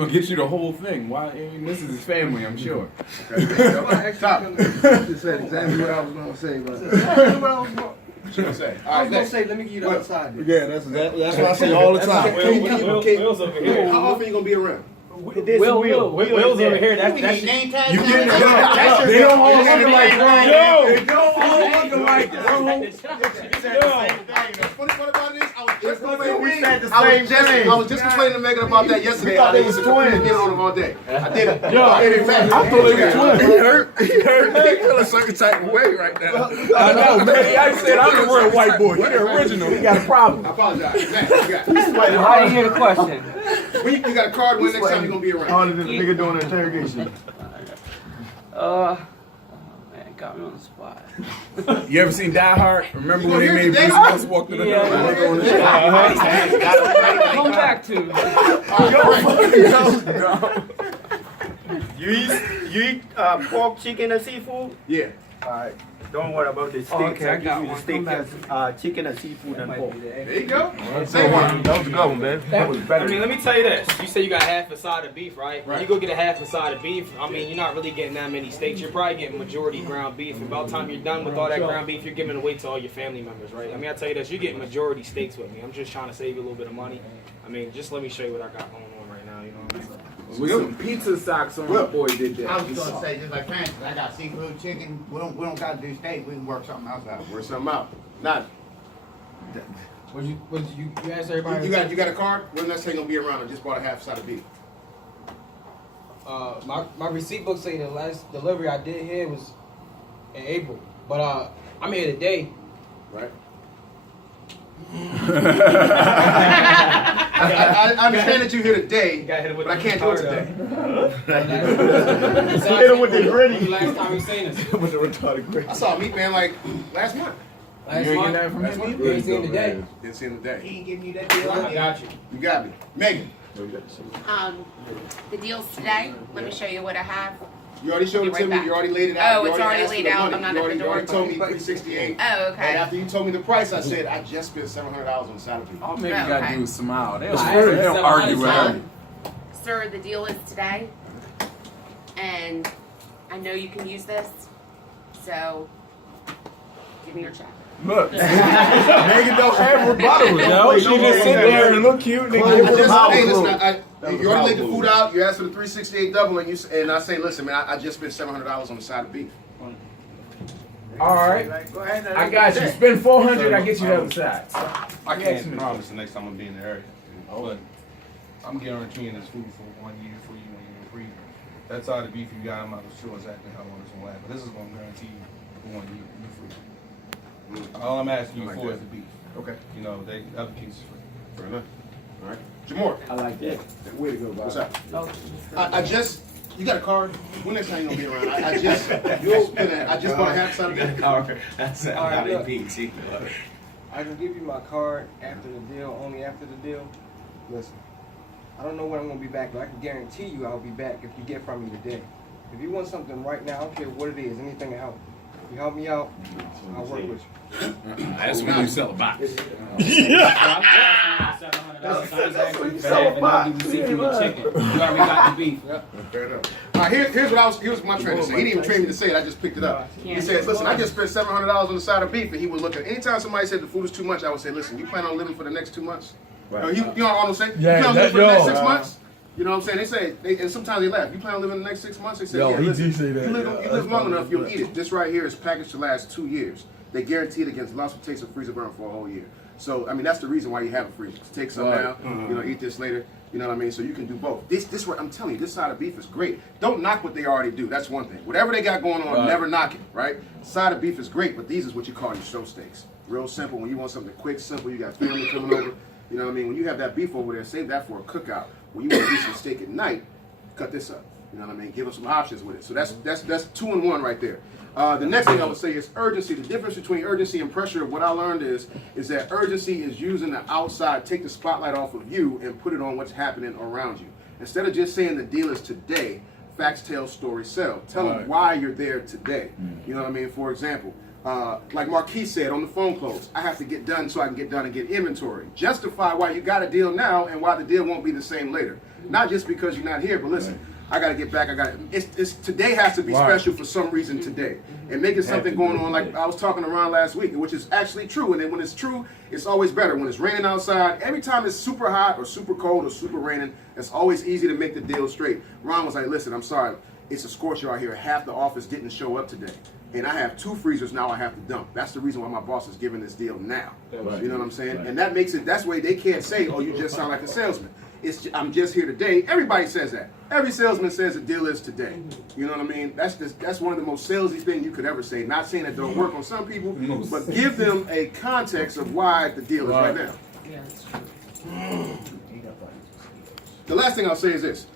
gonna get you the whole thing. Why? I mean, this is his family, I'm sure. Stop. Just said exactly what I was gonna say, but What you gonna say? I was gonna say, let me give you the outside. Yeah, that's what I say all the time. Will's over here. How often you gonna be around? Will's over here. That's You getting They don't all look like Yo! They don't all look like The funny part about it is, I was just complaining. We said the I same was just, thing. I was just complaining to Megan about that yesterday. We thought they I was used to complain twins. on them all day. I did it. Yo, In fact, I thought they were twins. He hurt. He feel a certain type of way right now. I know, man. I said I'm the real white boy. He the original. He got a problem. I apologize. Matt, you got it. I didn't hear the question. When you got a card, when next time you gonna be around? All of this nigga doing an interrogation. Oh man, got me on the spot. You ever seen Die Hard? Remember when they You made gonna Bruce hear Willis walk through the Yeah. hood? Come back to. You eat pork, chicken, and seafood? Yeah. Alright. Don't worry about the steaks. Okay, I I'll got give you the one. steak Come back as chicken and seafood and pork. There you go. Say one. That was a good one, man. That was I better. mean, let me tell you this. You say you got half a side of beef, right? When you go get a half a side of beef, I mean, you're not really getting that many steaks. You're probably getting majority ground beef. And by the time you're done with all that ground beef, you're giving it away to all your family members, right? I mean, I tell you this, you're getting majority steaks with me. I'm just trying to save you a little bit of money. I mean, just let me show you what I got going on right now, you know what I mean? With some pizza socks on, my boy did that. I was gonna say, just like Francis, I got seafood, chicken. We don't gotta do steak. We can work something else out. Work something out. Not. You asked everybody. You got a card? When next time you gonna be around? I just bought a half side of beef. My receipt book say the last delivery I did here was in April, but I'm here today. Right. I understand that you're here today, got hit with but I the can't do it card, today. Hit him with the gritty. Last time we seen us. With the retarded gritty. I saw Meat Man like last month. Last You ain't month. get that from Last him? month? We ain't seen today. Didn't see him today. He ain't giving you that deal. I got you. You got me. Megan, The deal's today. Let me show you what I have. you already showed it Be to right me. back. You already laid it out. Oh, You it's already asked for laid the out. money. I'm not You at the already, door. you already told me 368. Oh, And okay. after you told me the price, I said I just spent $700 on the side of beef. All maybe Oh, gotta okay. do is smile. They I don't argue with her. Sir, the deal is today. And I know you can use this. So give me your check. Look. Nigga don't have rebuttal. No, she just sit there and look cute. I Nigga. just, hey, listen, you already laid the food out. You asked for the 368 double, and I say, listen, man, I just spent $700 on the side of beef. All right. Go ahead. I got you. Spend 400. I get you the other side. I can't promise the next time I'm be in the area, but I'm guaranteeing this food for 1 year for you and you're free. That side of beef you got, I'm not sure exactly how long it's gonna last, but this is gonna guarantee you for 1 year you're free. All I'm asking you Like for that. is the beef. Okay. You know, they other cases free. Fair enough. All right. Jamor, I like that. Way to go, Bob. what's up? I just, you got a card? When next time you gonna be around? I just bought a half side of beef. That's All right, look. PT. I can give you my card after the deal, only after the deal. Listen, I don't know when I'm gonna be back, but I can guarantee you I'll be back if you get from me today. If you want something right now, I don't care what it is, anything to help. You help me out, I'll work with you. That's when you sell a box. You already got the beef. Fair enough. All right, here's what my trainer said. He didn't even train me to say it. I just picked it up. He says, listen, I just spent $700 on the side of beef, and he would look at. Anytime somebody said the food is too much, I would say, listen, you plan on living for the next 2 months? Right. You know what Arnold say? Yeah, you plan on that- living for the next yo, 6 months? You know what I'm saying? And sometimes they laugh. You plan on living the next 6 months? They say, Yo, yeah, he listen, did say that, you live, yeah. you That's live long funny. enough, you'll eat it. This right here is packaged to last 2 years. They guarantee it against loss of taste and freezer burn for a whole year. So, I mean, that's the reason why you have a freezer. To take some Right. now, you know, eat this later. You know what I mean? So you can do both. This what I'm telling you, this side of beef is great. Don't knock what they already do. That's one thing. Whatever they got going on, Right. never knock it, right? Side of beef is great, but these is what you call your show steaks. Real simple. When you want something quick, simple, you got family coming over. You know what I mean? When you have that beef over there, save that for a cookout. When you want to eat some steak at night, cut this up. You know what I mean? Give them some options with it. So that's 2-in-1 right there. The next thing I would say is urgency. The difference between urgency and pressure, what I learned is that urgency is using the outside, take the spotlight off of you and put it on what's happening around you. Instead of just saying the deal is today, facts tell, stories sell. Tell them why you're there today. You know what I mean? For example, Like Marquis said on the phone close, I have to get done so I can get done and get inventory. Justify why you got a deal now and why the deal won't be the same later. Not just because you're not here, but listen, I got to get back. It's today has to be special for some reason today, and making something going on like I was talking around last week, which is actually true. And then when it's true, it's always better. When it's raining outside, every time it's super hot or super cold or super raining, it's always easy to make the deal straight. Ron was like, "Listen, I'm sorry, it's a scorcher out here. Half the office didn't show up today." And I have 2 freezers now I have to dump. That's the reason why my boss is giving this deal now. You know what I'm saying? And that makes it, that's why they can't say, oh, you just sound like a salesman. I'm just here today. Everybody says that. Every salesman says the deal is today. You know what I mean? That's one of the most salesy things you could ever say. Not saying that don't work on some people, but give them a context of why the deal is right now. Yeah, that's true. The last thing I'll say is this.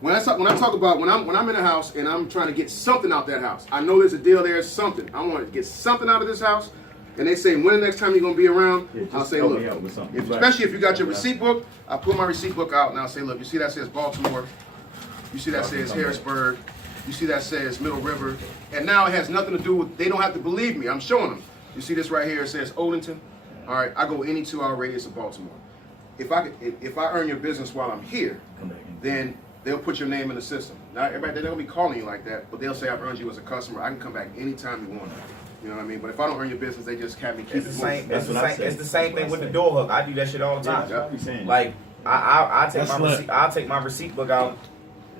When I'm in a house and I'm trying to get something out that house, I know there's a deal there, something. I want to get something out of this house, and they say, when the next time you're going to be around, I'll say, look, especially if you got your receipt book, I'll pull my receipt book out and I'll say, look, you see that says Baltimore, you see that says Harrisburg, you see that says Middle River, and now it has nothing to do with, they don't have to believe me, I'm showing them. You see this right here, it says Odenton, all right, I go any 2-hour radius of Baltimore. If I earn your business while I'm here, then they'll put your name in the system. Now, everybody, they don't be calling you like that, but they'll say I've earned you as a customer. I can come back anytime you want. You know what I mean? But if I don't earn your business, they just have me keep It's the same. It's the same thing with the door hook. I do that shit all the time. Yeah. Like I take my receipt. I'll take my receipt book out.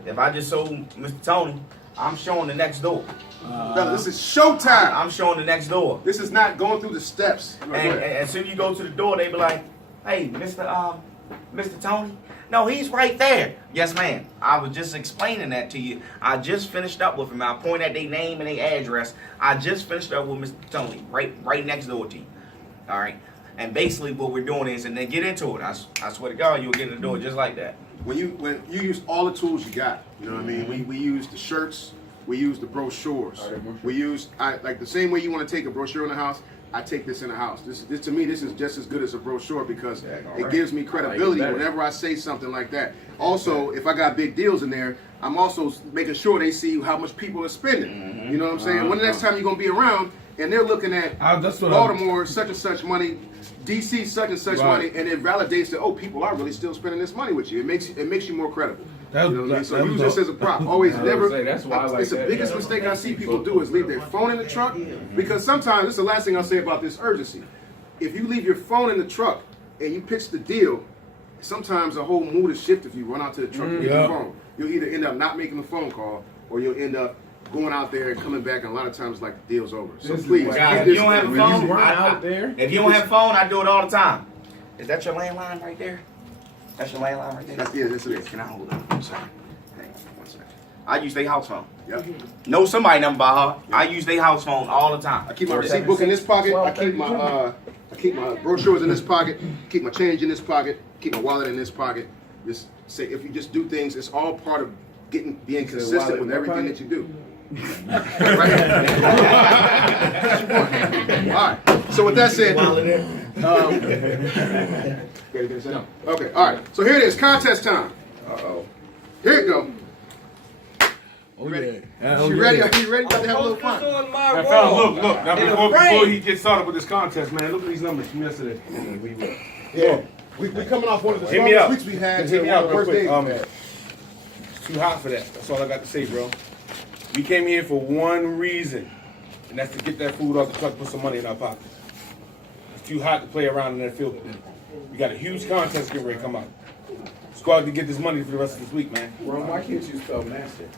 If I just sold Mr. Tony, I'm showing the next door. Brother, this is showtime. I'm showing the next door. This is not going through the steps. And as soon as you go to the door, they be like, "Hey, Mr. Tony." No, he's right there. Yes, ma'am. I was just explaining that to you. I just finished up with him. I point at their name and their address. I just finished up with Mr. Tony, right next door to you. All right. And basically what we're doing is, and then get into it. I swear to God, you'll get in the door just like that. When you use all the tools you got, you know what I mean? We use the shirts, we use the brochures. We use, like the same way you want to take a brochure in the house, I take this in the house. This to me, this is just as good as a brochure because it gives me credibility whenever I say something like that. Also, if I got big deals in there, I'm also making sure they see how much people are spending. You know what I'm saying? When the next time you're gonna be around and they're looking at Baltimore such and such money, DC such and such money, and it validates that people are really still spending this money with you. It makes you more credible. You know what I mean? So use this as a prop. Always never. It's the biggest mistake I see people do is leave their phone in the truck, because sometimes this is the last thing I'll say about this urgency. If you leave your phone in the truck and you pitch the deal, sometimes the whole mood is shifted if you run out to the truck and get your phone. You'll either end up not making a phone call or you'll end up going out there and coming back, and a lot of times like the deal's over. So please, if you don't have a phone, if you don't have a phone, I do it all the time. Is that your landline right there? That's your landline right there? Yes, it is. Can I hold it? I'm sorry. Hang on 1 second. I use their house phone. Yep. Know somebody number by heart. I use their house phone all the time. I keep my receipt book in this pocket. I keep my brochures in this pocket. Keep my change in this pocket. Keep my wallet in this pocket. Just say, if you just do things, it's all part of being consistent with everything that you do. All right. So with that said, okay. All right. So here it is. Contest time. Here it go. You ready? You ready? Are you ready? Got to have a little fun. Look. Now before he gets started with this contest, man, look at these numbers from yesterday. Yeah. We coming off one of the Hit me up. weeks we had. Hit me up real quick. Days. It's too hot for that. That's all I got to say, bro. We came here for one reason, and that's to get that food off the truck, put some money in our pocket. It's too hot to play around in that field. We got a huge contest getting ready to come out. Let's go out to get this money for the rest of this week, man. Ron, why can't you spell master?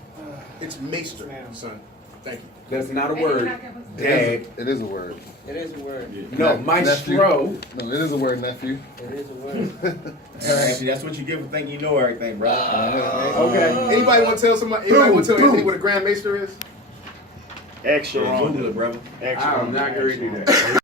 It's Maester, son. Thank you. That's not a word. Dad. It is a word. It is a word. No, maestro. No, it is a word, nephew. It is a word. See, that's what you get for thinking you know everything, bro. Okay. Anybody want to tell somebody? Anybody want to tell Anthony what a Grand Maester is? Extra wrong. Google it, brother. I'm not going to do that.